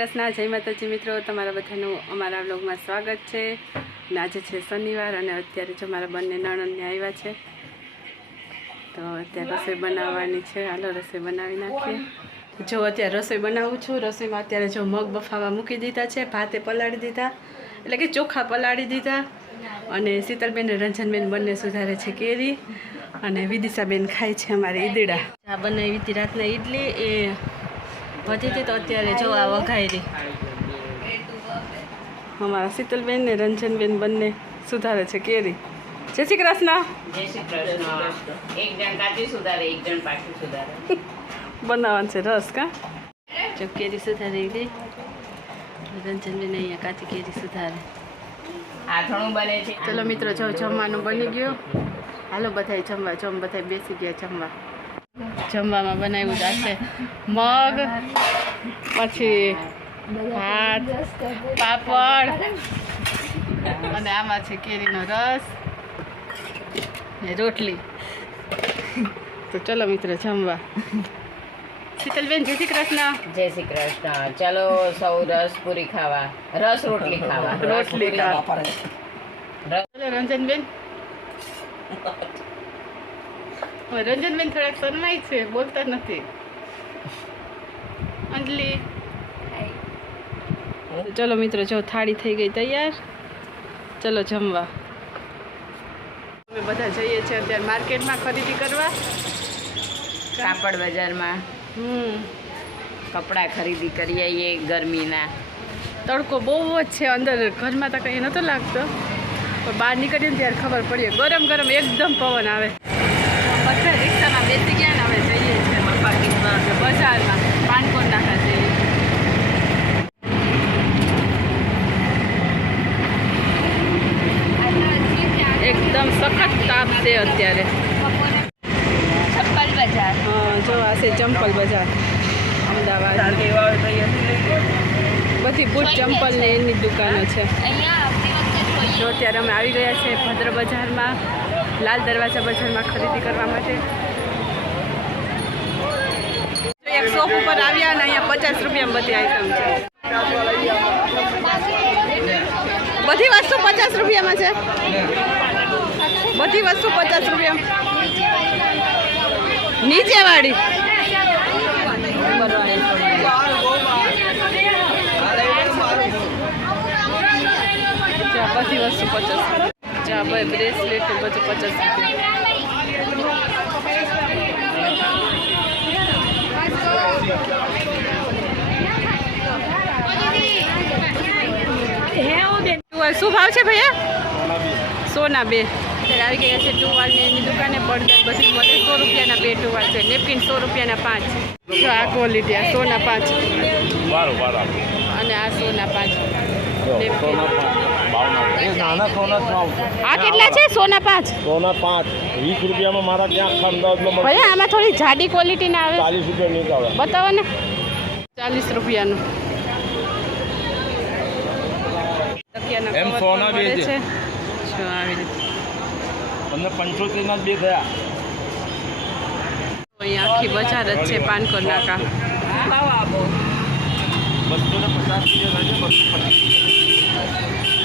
કૃષ્ણ, જય માતાજી મિત્રો, તમારા બધાનું અમારા વ્લોગમાં સ્વાગત છે। અને આજે છે શનિવાર અને અત્યારે જો મારા બંને નણંદને આવ્યા છે તો અત્યારે રસોઈ બનાવવાની છે। હાલો રસોઈ બનાવી નાખીએ। જો અત્યારે રસોઈ બનાવું છું। રસોઈમાં અત્યારે જો મગ બફાવા મૂકી દીધા છે, ભાતે પલાળી દીધા, એટલે કે ચોખા પલાળી દીધા, અને શીતલબેન અને રંજનબેન બંને સુધારે છે કેરી, અને વિદિશાબેન ખાય છે અમારી ઈદડા। આ બનાવી હતી રાતના ઈડલી, એ વધી હતી તો અત્યારે જો આ વઘારી। અમારા શીતલબેન ને રંજનબેન બંને સુધારે છે કેરી। જય શ્રી કૃષ્ણ। જય શ્રી કૃષ્ણ। એક જણ કાચી સુધારે, એક જણ પાકી સુધારે। બનાવવાનું છે રસ કા? જો કેરી સુધારી ગઈ, રંજનબેન અહીંયા કાચી કેરી સુધારે। આથણું બને છે। ચલો મિત્રો, જો જમવાનું બની ગયું, હાલો બધાય જમવા। બધાય બેસી ગયા જમવા। જમવામાં બનાવ્યું આ છે મગ, પછી ભાત, પાપડ, અને આમાં છે કેરીનો રસ ને રોટલી। તો ચલો મિત્રો જમવા। શીતલબેન જય શ્રી કૃષ્ણ। જય શ્રી કૃષ્ણ। ચલો સૌ રસ પૂરી ખાવા, રસ રોટલી ખાવા, રોટલી ખાવા। ચલો રંજનબેન, રંજનબેન થોડાક શરમાય છે, બોલતા નથી। અંજલિ, ચલો મિત્રો, જો થાળી થઈ ગઈ તૈયાર, ચલો જમવા। અમે બધા જઈએ છીએ અત્યારે માર્કેટમાં ખરીદી કરવા, કાપડ બજારમાં કપડાં ખરીદી કરી આવીએ। ગરમીના તડકો બહુ જ છે, અંદર ઘરમાં તો કંઈ નહોતો લાગતો, પણ બહાર નીકળીએ ને ત્યારે ખબર પડી, ગરમ ગરમ એકદમ પવન આવે। બધા રિક્ષામાં બેસી ગયા ને હવે જઈએ છીએ બજારમાં, પાનકોર નાખા જઈએ। એકદમ સખત તાપ છે અત્યારે। ચપ્પલ બજાર, હા જો આ છે ચંપલ બજાર અમદાવાદ। બધી બૂટ ચંપલ ને એની દુકાનો છે। જો અત્યારે અમે આવી ગયા છે ભદ્ર બજારમાં, લાલ દરવાજા બજારમાં ખરીદી કરવા માટે। એક શોપ ઉપર આવ્યા ને અહીંયા 50 રૂપિયામાં બધી આઈટમ છે। બધી વસ્તુ 50 રૂપિયામાં છે, બધી વસ્તુ 50 રૂપિયામાં। નીચે વાળી બધી વસ્તુ 50। ચા ભાઈ બ્રેસલેટ બધું 50 રૂપિયા। શું ભાવ છે ભૈયા? સોના 2 આવી ગયા છે। ટુવાલની એની દુકાને પડદા બધી મળે, 100 રૂપિયાના 2 ટુવાલ છે। નેપકિન 100 રૂપિયાના 5। જો આ ક્વોલિટી, આ સોના 5 અને આ સોના 5 નેપકિન। આ કેટલા છે? સોના 5 સોના 5 20 રૂપિયામાં મારા ત્યાં અમદાવાદમાં ભૈયા આમાં થોડી જાડી ક્વોલિટી ના આવે? 40 રૂપિયા નહીં આવે, બતાવો ને। 40 રૂપિયાનું એમ સોના બે છે। જો આવી રીતે તમને 75 ના 2 ગયા। અહીંયા આખી બજાર જ છે પાનકોર નાકા। 250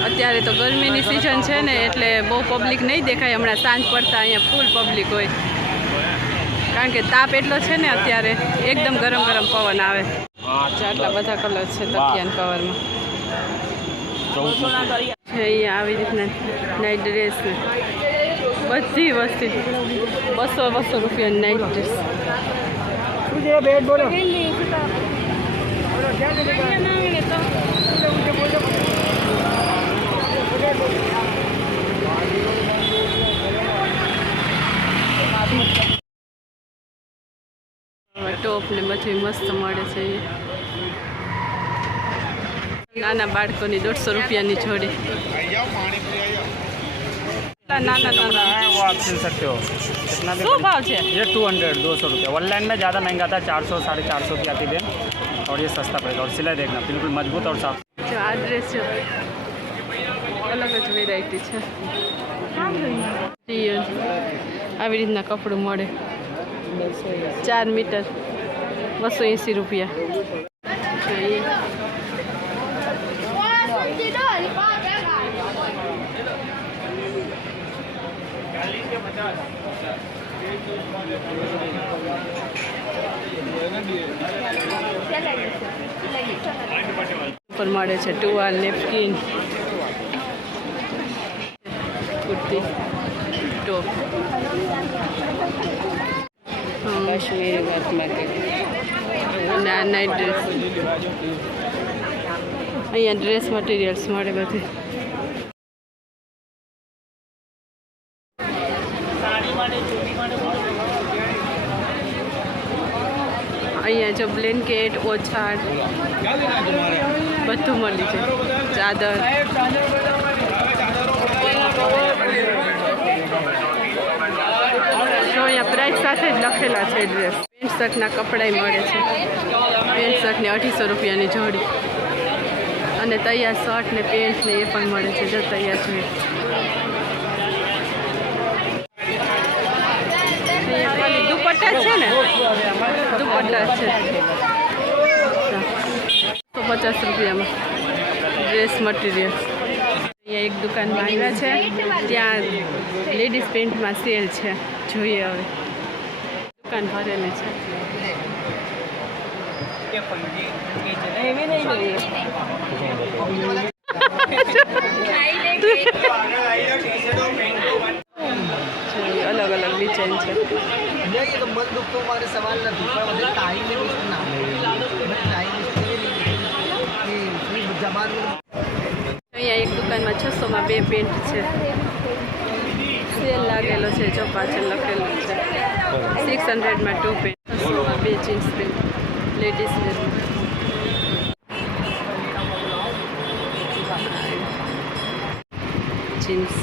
અત્યારે તો ગરમીની સિઝન છે ને, એટલે બહુ પબ્લિક નહીં દેખાય। હમણાં સાંજ પડતા અહીંયા ફૂલ પબ્લિક હોય, કારણ કે તાપ એટલો છે ને અત્યારે, એકદમ ગરમ ગરમ પવન આવે। આટલા બધા કલર છે તકિયાના કવરમાં। અહીંયા આવી રીતના નાઇટ ડ્રેસ ને બધી વસ્તુ 200 રૂપિયાની નાઇટ ડ્રેસ। ટોપ ને બધું મસ્ત મળે છે। નાના બાળકોની 150 રૂપિયાની જોડી। नाना आप सिल सकते हो। कितना भी શું ભાવ છે? ये 200 रुपये। ऑनलाइन में ज़्यादा महंगा था, 400 450 की आती थी, और ये सस्ता पड़ेगा। और सिलाई देखना बिल्कुल मजबूत और साफ। જો આ ડ્રેસ છે, અલગ જ વેરાયટી છે। આવી રીતના કપડું મળે, 4 મીટર 280 રૂપિયા। પર મળે છે ટુવાલ નેપકિન કુર્તી ટોપ કાશ્મીરી વર્ક માટે અને આ નાઇટ ડ્રેસ અહીંયા ડ્રેસ મટીરિયલ્સ મળે બધી અહીંયા જો બ્લેન્કેટ ઓછાડ બધું મળી છે ચાદર જો અહીંયા પ્રાઇસ સાથે જ લખેલા છે ડ્રેસ પેન્ટ શર્ટના કપડાં મળે છે પેન્ટ શર્ટને 250 રૂપિયાની જોડી અને તૈયાર શર્ટ ને પેન્ટ ને એ પણ મળે છે જો તૈયાર છે ખાલી દુપટ્ટા છે ને દુપટ્ટા છે 150 રૂપિયામાં ડ્રેસ મટીરિયલ અહીંયા એક દુકાનમાં આવ્યા છે ત્યાં લેડીઝ પેન્ટમાં સેલ છે જોઈએ હવે દુકાન ભરેલી છે અલગ અલગ ડિઝાઇન છે અહીંયા એક દુકાનમાં 600માં 2 પેન્ટ છે સેલ લાગેલો છે જો પાછળ લખેલું છે 600માં 2 પેન્ટ 600માં 2 jeans pant ladies wear jeans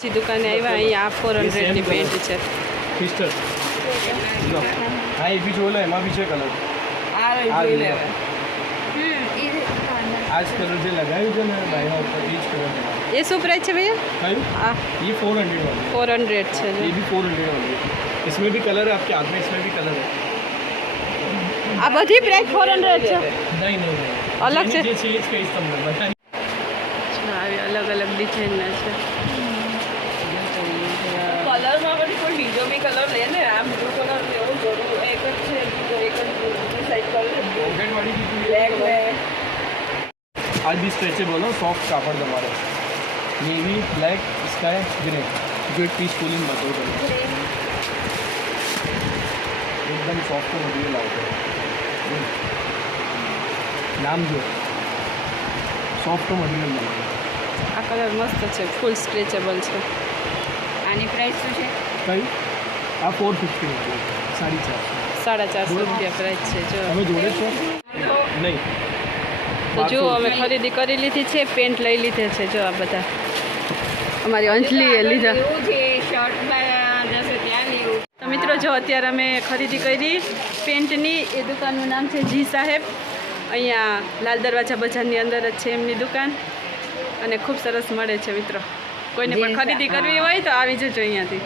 બીજી દુકાને આવ્યા અહીંયા આ 400ની પેન્ટ છે સિસ્ટર હા એ બી જોઈ લો એમાં બી છે કલર આ જ કલર જે લગાવ્યું છે ને ભાઈના ઉપર એ જ કલર એ શું પ્રાઇસ છે भैया कल આ ये 400 वाली 400 છે ये भी 400 वाली है इसमें भी कलर है आपके हाथ में इसमें भी कलर है આ બધી પ્રાઇસ 400 છે नहीं नहीं अलग से ये चीज का इस्तेमाल बताइए આવી અલગ અલગ ડિઝાઇનના છે કલરમાં પણ કોઈ બીજો બી કલર લે ને આ બ્લુ કલર લેવો જરૂર એક જ છે બીજો એક જ ડિસાઈડ કરો पॉकेट वाली भी બ્લેક મે आज भी स्ट्रेचेबल हो सॉफ्ट कापड़ हमारे नेवी ब्लैक स्काई ग्रे जो एक पीस कूलिंग बताओ एकदम सॉफ्ट मटेरियल आता है नाम जो सॉफ्ट मटेरियल बनाओ આ કલર મસ્ત છે ફૂલ સ્ટ્રેચેબલ છે આની પ્રાઇસ શું છે कई आप 450 450 450 રૂપિયા પ્રાઇસ છે જો हमें जोड़े छो नहीं તો જો અમે ખરીદી કરી લીધી છે પેન્ટ લઈ લીધે છે જો આ બધા અમારી અંજલીએ લીધા એવું છે શર્ટમાં જશે ત્યાં લેવું તો મિત્રો જો અત્યારે અમે ખરીદી કરી પેન્ટની એ દુકાનનું નામ છે જી સાહેબ અહીંયા લાલ દરવાજા બજારની અંદર જ છે એમની દુકાન અને ખૂબ સરસ મળે છે મિત્રો કોઈને પણ ખરીદી કરવી હોય તો આવી જજો અહીંયાથી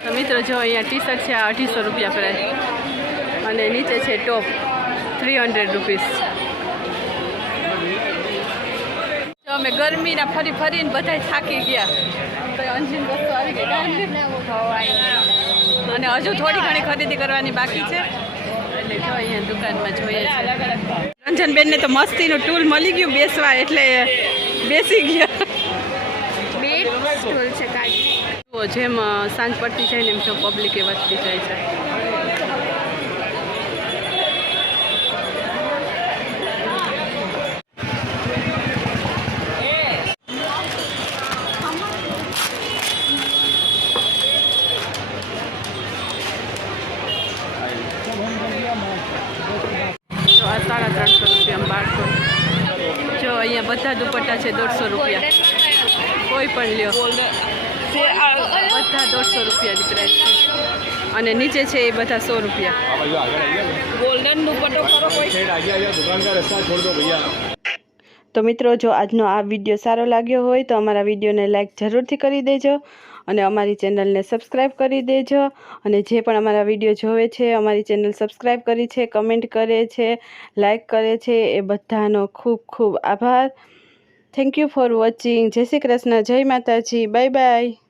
તો મિત્રો જો અહીંયા ટી શર્ટ છે આ 250 રૂપિયા પ્રાઇસ અને નીચે છે ટોપ 300 રૂપીસ જો અમે ગરમીના ફરી ફરીને બધા થાકી ગયા તો અંજીન વસ્તુ આવી ગઈ અને હજુ થોડી ઘણી ખરીદી કરવાની બાકી છે એટલે જો અહીંયા દુકાનમાં જોઈએ છે રંજનબેનને તો મસ્તીનું ટૂલ મળી ગયું બેસવા એટલે બેસી ગયા બે સ્ટોલ છે કાઢી તો જેમ સાંજ પડતી જાય ને એમ તો પબ્લિક એ વધતી જાય છે તો આ 350 રૂપિયામાં બાળકો જો અહીંયા બધા દુપટ્ટા છે 150 રૂપિયા કોઈ પણ લ્યો બધા 150 રૂપિયાની પ્રાઇસ છે અને નીચે છે એ બધા 100 રૂપિયા आप भैया आगे आइए ગોલ્ડન દુપટ્ટો ખરો કોઈ साइड आगे आइए दुकान का रास्ता छोड़ दो भैया તો મિત્રો જો આજનો આ વિડીયો સારો લાગ્યો હોય તો અમારા વિડીયોને લાઈક જરૂરથી કરી દેજો અને અમારી ચેનલને સબસ્ક્રાઈબ કરી દેજો અને જે પણ અમારા વિડીયો જોવે છે અમારી ચેનલ સબસ્ક્રાઈબ કરી છે કમેન્ટ કરે છે લાઈક કરે છે એ બધાનો ખૂબ ખૂબ આભાર થેન્ક યુ ફોર વોચિંગ જય શ્રી કૃષ્ણ જય માતાજી બાય બાય